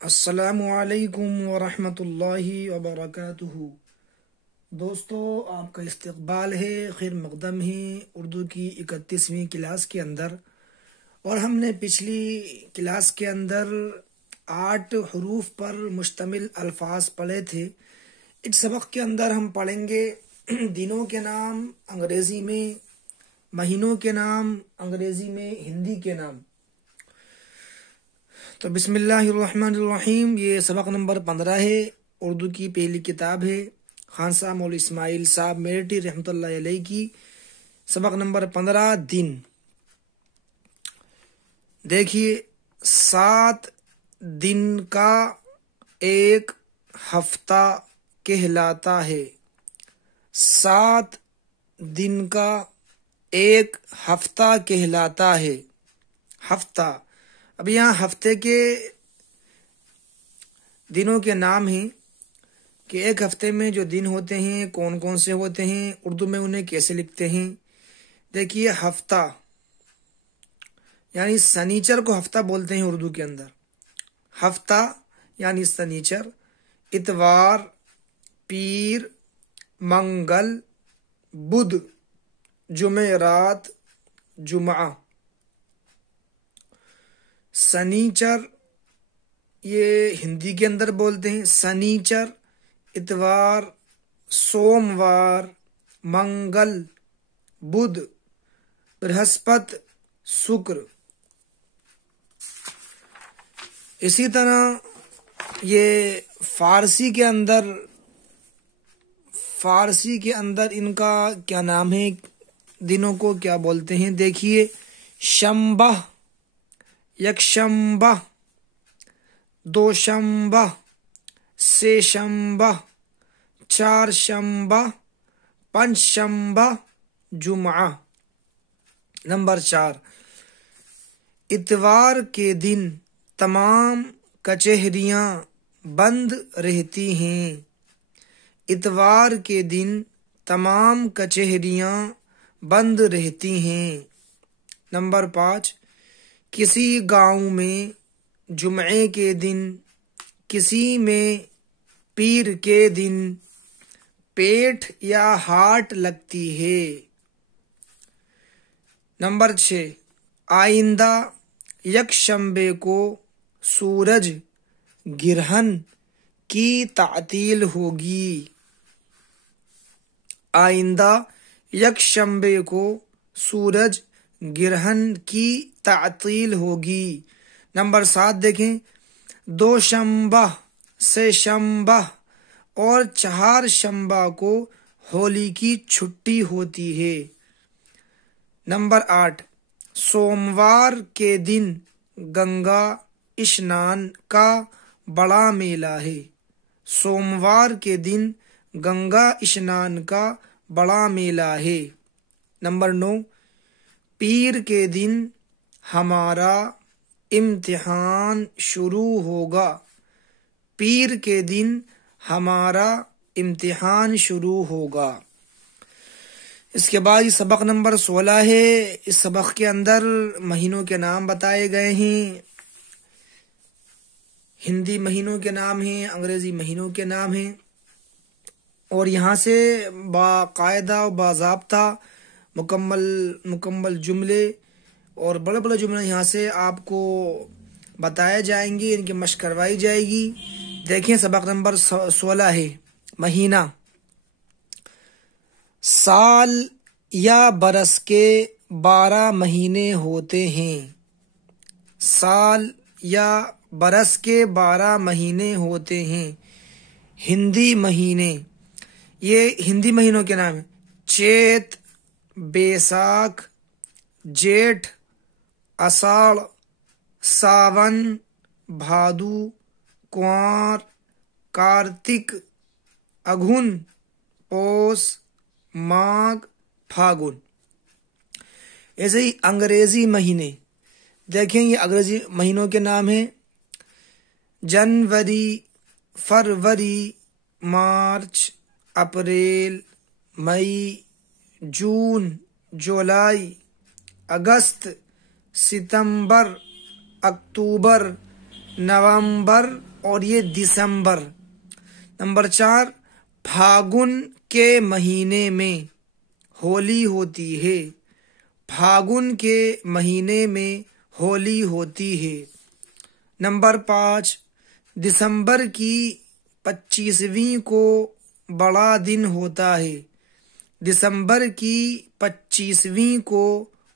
السلام علیکم ورحمۃ اللہ وبرکاتہ۔ دوستو، آپ کا استقبال ہے، خیر مقدم ہے اردو کی 31ویں کلاس کے اندر۔ اور ہم نے پچھلی کلاس کے اندر 8 حروف پر مشتمل الفاظ پڑھے تھے۔ اس سبق کے اندر ہم پڑھیں گے دنوں کے نام انگریزی میں، مہینوں کے نام انگریزی میں، ہندی کے نام۔ تو بسم اللہ الرحمن الرحیم، یہ سبق نمبر 15 ہے، اردو کی پہلی کتاب ہے، خان صاحب مول اسماعیل صاحب میرٹھی رحمۃ اللہ علیہ کی۔ سبق نمبر 15 دن۔ دیکھیے، 7 دن کا ایک ہفتہ کہلاتا ہے۔ 7 دن کا ایک ہفتہ کہلاتا ہے۔ ہفتہ، اب یہاں ہفتے کے دنوں کے نام ہیں کہ ایک ہفتے میں جو دن ہوتے ہیں کون کون سے ہوتے ہیں، اردو میں انہیں کیسے لکھتے ہیں۔ دیکھیے، ہفتہ یعنی سنیچر کو ہفتہ بولتے ہیں اردو کے اندر۔ ہفتہ یعنی سنیچر، اتوار، پیر، منگل، بدھ، جمعرات، جمعہ۔ سنیچر یہ ہندی کے اندر بولتے ہیں، سنیچر، اتوار، سوموار، منگل، بدھ، برہسپت، شکر۔ اسی طرح یہ فارسی کے اندر ان کا کیا نام ہے، دنوں کو کیا بولتے ہیں۔ دیکھیے، شنبہ، یکشنبہ، دوشنبہ، سیشنبہ، چارشنبہ، پنجشنبہ، جمعہ۔ نمبر 4، اتوار کے دن تمام کچہریاں بند رہتی ہیں۔ اتوار کے دن تمام کچہریاں بند رہتی ہیں۔ نمبر 5، کسی گاؤں میں جمعے کے دن، کسی میں پیر کے دن پیٹھ یا ہاٹ لگتی ہے۔ نمبر 6، آئندہ یکشنبے کو سورج گرہن کی تعطیل ہوگی۔ آئندہ یکشنبے کو سورج گرہن کی تعطیل ہوگی۔ نمبر 7 دیکھیں، دوشنبہ، سیشنبہ اور چہارشنبہ کو ہولی کی چھٹی ہوتی ہے۔ نمبر 8، سوموار کے دن گنگا اشنان کا بڑا میلہ ہے۔ سوموار کے دن گنگا اشنان کا بڑا میلہ ہے۔ نمبر 9، پیر کے دن ہمارا امتحان شروع ہوگا۔ پیر کے دن ہمارا امتحان شروع ہوگا۔ اس کے بعد سبق نمبر 16 ہے۔ اس سبق کے اندر مہینوں کے نام بتائے گئے ہیں۔ ہندی مہینوں کے نام ہیں، انگریزی مہینوں کے نام ہیں، اور یہاں سے باقاعدہ و باضابطہ مکمل جملے اور بڑے بڑے جملے یہاں سے آپ کو بتائے جائیں گے، ان کی مشق کروائی جائے گی۔ دیکھیں، سبق نمبر 16 ہے، مہینہ۔ سال یا برس کے 12 مہینے ہوتے ہیں۔ سال یا برس کے 12 مہینے ہوتے ہیں۔ ہندی مہینے، یہ ہندی مہینوں کے نام ہیں: چیت، بیساکھ، جیٹھ، اساڑھ، ساون، بھادو، کنوار، کارتک، اگھن، پوس، ماگھ، پھاگن۔ ایسے ہی انگریزی مہینے، دیکھیں یہ انگریزی مہینوں کے نام ہیں: جنوری، فروری، مارچ، اپریل، مئی، جون، جولائی، اگست، ستمبر، اکتوبر، نومبر، اور یہ دسمبر۔ نمبر 4 پھاگن کے مہینے میں ہولی ہوتی ہے، پھاگن کے مہینے میں ہولی ہوتی ہے۔ نمبر 5 دسمبر کی 25ویں کو بڑا دن ہوتا ہے، دسمبر کی 25ویں کو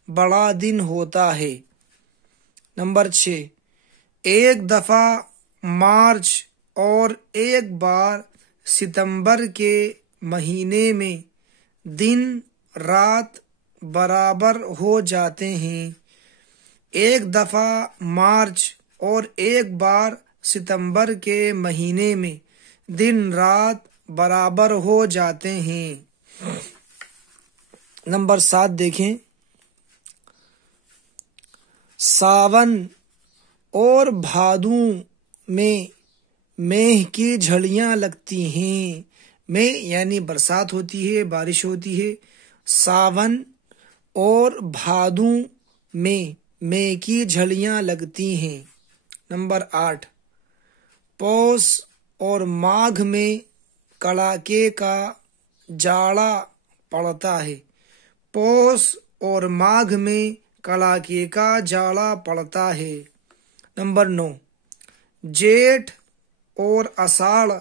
بڑا دن ہوتا ہے۔ نمبر 6 ایک دفعہ مارچ اور ایک بار ستمبر کے مہینے میں دن رات برابر ہو جاتے ہیں، ایک دفعہ مارچ اور ایک بار ستمبر کے مہینے میں دن رات برابر ہو جاتے ہیں۔ نمبر 7 دیکھیں، ساون اور بھادوں میں مہ کی جھڑیاں لگتی ہیں، مہ یعنی برسات ہوتی ہے، بارش ہوتی ہے۔ ساون اور بھادوں میں مہ کی جھڑیاں لگتی ہیں۔ نمبر 8 پوس اور ماگھ میں کڑاکے کا جاڑا پڑتا ہے، پوس اور ماگھ میں کڑاکے کا جاڑا پڑتا ہے۔ نمبر 9 جیٹھ اور اساڑھ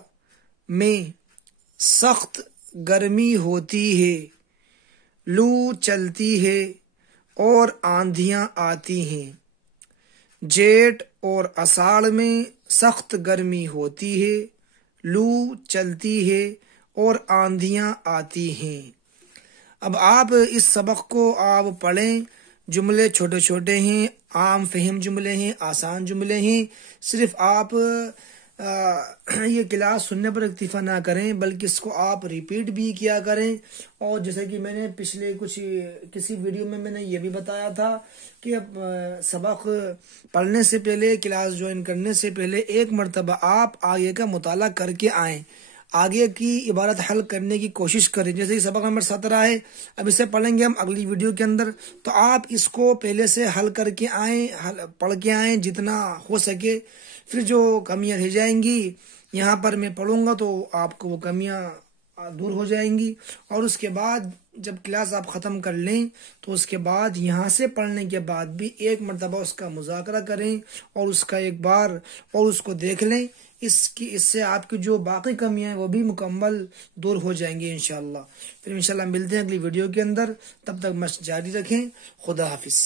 میں سخت گرمی ہوتی ہے، لو چلتی ہے اور آندھیاں آتی ہیں۔ جیٹھ اور اساڑھ میں سخت گرمی ہوتی ہے، لو چلتی ہے اور آندھیاں آتی ہیں۔ اب آپ اس سبق کو آپ پڑھیں، جملے چھوٹے چھوٹے ہیں، عام فہم جملے ہیں، آسان جملے ہیں۔ صرف آپ یہ کلاس سننے پر اکتفا نہ کریں بلکہ اس کو آپ ریپیٹ بھی کیا کریں۔ اور جیسے کہ میں نے پچھلے کسی ویڈیو میں نے یہ بھی بتایا تھا کہ سبق پڑھنے سے پہلے، کلاس جوائن کرنے سے پہلے ایک مرتبہ آپ آگے کا مطالعہ کر کے آئیں، آگے کی عبارت حل کرنے کی کوشش کریں۔ جیسے کہ سبق نمبر 17 ہے، اب اسے پڑھیں گے ہم اگلی ویڈیو کے اندر، تو آپ اس کو پہلے سے حل کر کے آئیں، پڑھ کے آئیں جتنا ہو سکے۔ پھر جو کمیاں رہ جائیں گی یہاں پر میں پڑھوں گا تو آپ کو وہ کمیاں دور ہو جائیں گی۔ اور اس کے بعد جب کلاس آپ ختم کر لیں تو اس کے بعد یہاں سے پڑھنے کے بعد بھی ایک مرتبہ اس کا مذاکرہ کریں اور اس کا ایک بار اور اس کو دیکھ لیں۔ اس سے آپ کی جو باقی کمیاں ہیں وہ بھی مکمل دور ہو جائیں گی انشاءاللہ۔ پھر انشاءاللہ ملتے ہیں اگلی ویڈیو کے اندر، تب تک مشق جاری رکھیں۔ خدا حافظ۔